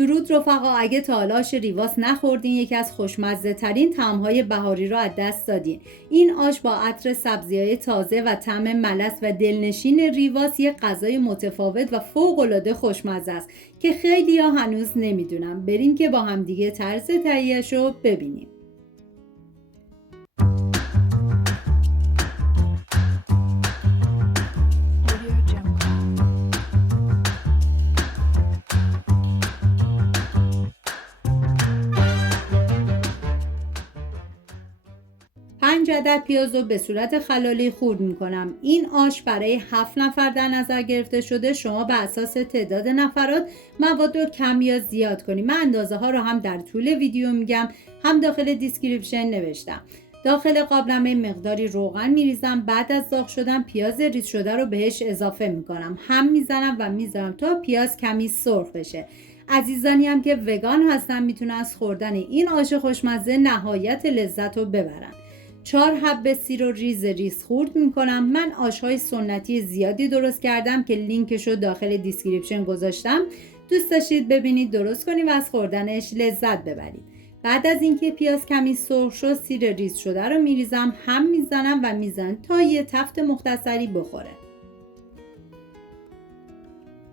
درود رفقا، اگه تا حالا آش ریواس نخوردین یکی از خوشمزه ترین طعم‌های بهاری رو از دست دادین. این آش با عطر سبزی‌های تازه و طعم ملس و دلنشین ریواس یک غذای متفاوت و فوق‌العاده خوشمزه است که خیلی‌ها هنوز نمیدونن. بریم که با هم دیگه طرز تهیه‌اش رو ببینیم. پنج عدد پیاز رو به صورت خلالی خورد میکنم. این آش برای 7 نفر در نظر گرفته شده. شما به اساس تعداد نفرات مواد رو کم یا زیاد کنید. من اندازه ها رو هم در طول ویدیو میگم، هم داخل دیسکریپشن نوشتم. داخل قابلمه مقداری روغن میریزم. بعد از داغ شدن پیاز ریز شده رو بهش اضافه میکنم. هم میزنم و میذارم تا پیاز کمی سرخ بشه. عزیزانی هم که وگان هستن میتونن از خوردن این آش خوشمزه نهایت لذت رو ببرن. 4 حبه سیر رو ریز ریز خورد میکنم. من آشهای سنتی زیادی درست کردم که لینکش رو داخل دیسکریپشن گذاشتم. دوست داشتید ببینید درست کنید و از خوردنش لذت ببرید. بعد از اینکه پیاز کمی سرخ شد، سیر ریز شده رو میریزم، هم میزنم و میزنم تا یه تفت مختصری بخوره.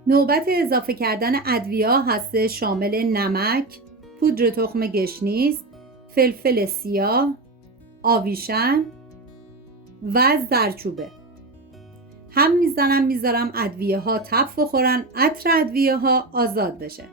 نوبت اضافه کردن ادویه هست، شامل نمک، پودر تخم گشنیز، فلفل سیاه، آویشن و زردچوبه. هم میزنم میذارم ادویه ها تف بخورن، عطر ادویه ها آزاد بشه.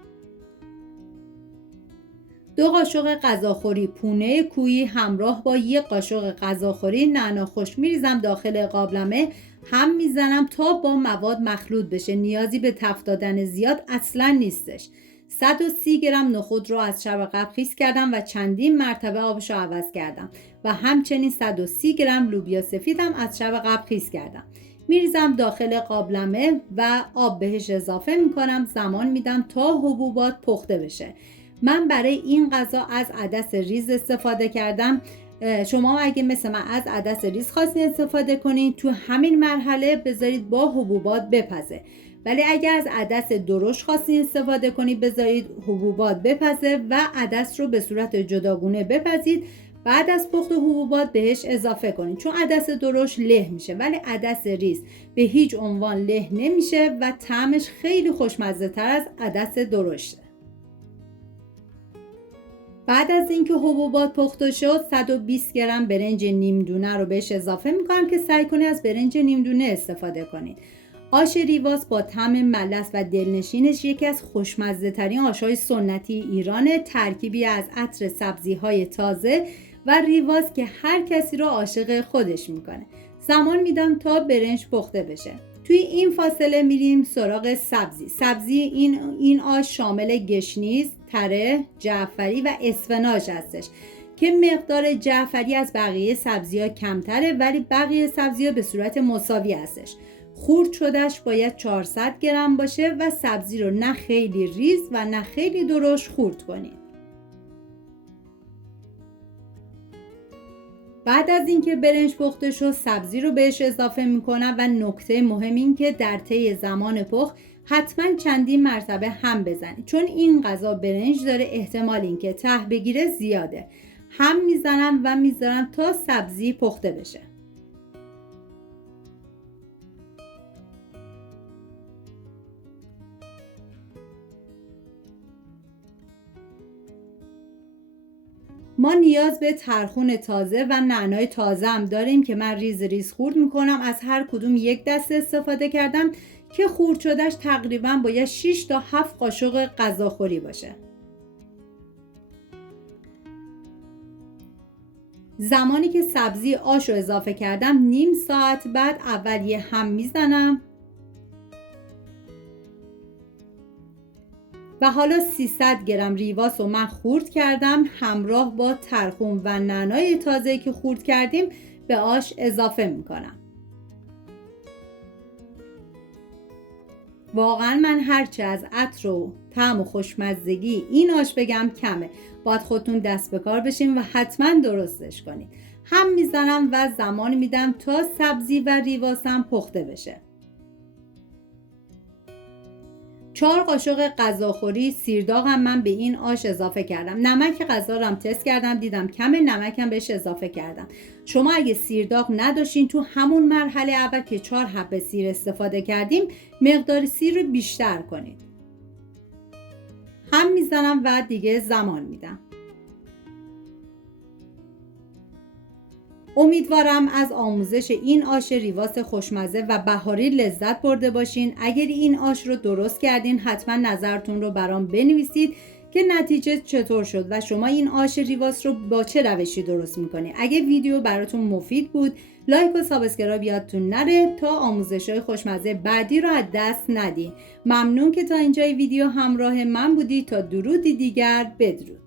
2 قاشق غذاخوری پونه کویی همراه با 1 قاشق غذاخوری نعنا خشک میریزم داخل قابلمه. هم میزنم تا با مواد مخلوط بشه. نیازی به تفت دادن زیاد اصلا نیستش. 130 گرم نخود رو از شب قبل خیس کردم و چندین مرتبه آبش رو عوض کردم و همچنین 130 گرم لوبیا سفیدم از شب قبل خیس کردم. میریزم داخل قابلمه و آب بهش اضافه میکنم. زمان میدم تا حبوبات پخته بشه. من برای این غذا از عدس ریز استفاده کردم. شما اگه مثل من از عدس ریز خواستین استفاده کنین، تو همین مرحله بذارید با حبوبات بپزه. ولی اگر از عدس درشت خواستین استفاده کنید، بذارید حبوبات بپزه و عدس رو به صورت جداگونه بپزید. بعد از پخت حبوبات بهش اضافه کنید، چون عدس درشت له میشه ولی عدس ریز به هیچ عنوان له نمیشه و طعمش خیلی خوشمزه تر از عدس درشته. بعد از اینکه حبوبات پخته شد، 120 گرم برنج نیم دونه رو بهش اضافه میکنم که سعی کنید از برنج نیم دونه استفاده کنید. آش ریواس با طعم ملس و دلنشینش یکی از خوشمزه ترین آش‌های سنتی ایرانه. ترکیبی از عطر سبزی‌های تازه و ریواس که هر کسی رو عاشق خودش میکنه. زمان میدم تا برنج پخته بشه. توی این فاصله میریم سراغ سبزی. این آش شامل گشنیز، تره، جعفری و اسفناج هستش که مقدار جعفری از بقیه سبزی‌ها کمتره ولی بقیه سبزی‌ها به صورت مساوی هستش. خورد شدهش باید 400 گرم باشه و سبزی رو نه خیلی ریز و نه خیلی درشت خورد کنید. بعد از اینکه برنج پخته شد، سبزی رو بهش اضافه میکنم و نکته مهم این که در طی زمان پخت حتما چندین مرتبه هم بزنید، چون این غذا برنج داره احتمال اینکه ته بگیره زیاده. هم میزنم و میذارم تا سبزی پخته بشه. ما نیاز به ترخون تازه و نعنای تازه هم داریم که من ریز ریز خورد میکنم. از هر کدوم 1 دسته استفاده کردم که خورد شدهش تقریبا باید 6 تا 7 قاشق غذاخوری باشه. زمانی که سبزی آش رو اضافه کردم، نیم ساعت بعد اول یه هم میزنم و حالا 300 گرم ریواس رو من خورد کردم همراه با ترخون و نعنای تازه که خورد کردیم به آش اضافه میکنم. واقعا من هرچه از عطر و طعم و خوشمزگی این آش بگم کمه. باید خودتون دست به کار بشین و حتما درستش کنید. هم میزنم و زمان میدم تا سبزی و ریواسم پخته بشه. 4 قاشق غذاخوری سیرداغم من به این آش اضافه کردم. نمک غذا رو هم تست کردم، دیدم کم، نمکم بهش اضافه کردم. شما اگه سیرداغ نداشتین تو همون مرحله اول که 4 حبه سیر استفاده کردیم مقدار سیر رو بیشتر کنید. هم میزنم و دیگه زمان میدم. امیدوارم از آموزش این آش ریواس خوشمزه و بهاری لذت برده باشین. اگر این آش رو درست کردین حتما نظرتون رو برام بنویسید که نتیجه چطور شد و شما این آش ریواس رو با چه روشی درست میکنید. اگه ویدیو براتون مفید بود لایک و سابسکرایب یادتون نره تا آموزش‌های خوشمزه بعدی رو از دست ندین. ممنون که تا اینجای ویدیو همراه من بودید. تا درودی دیگر، بدرود.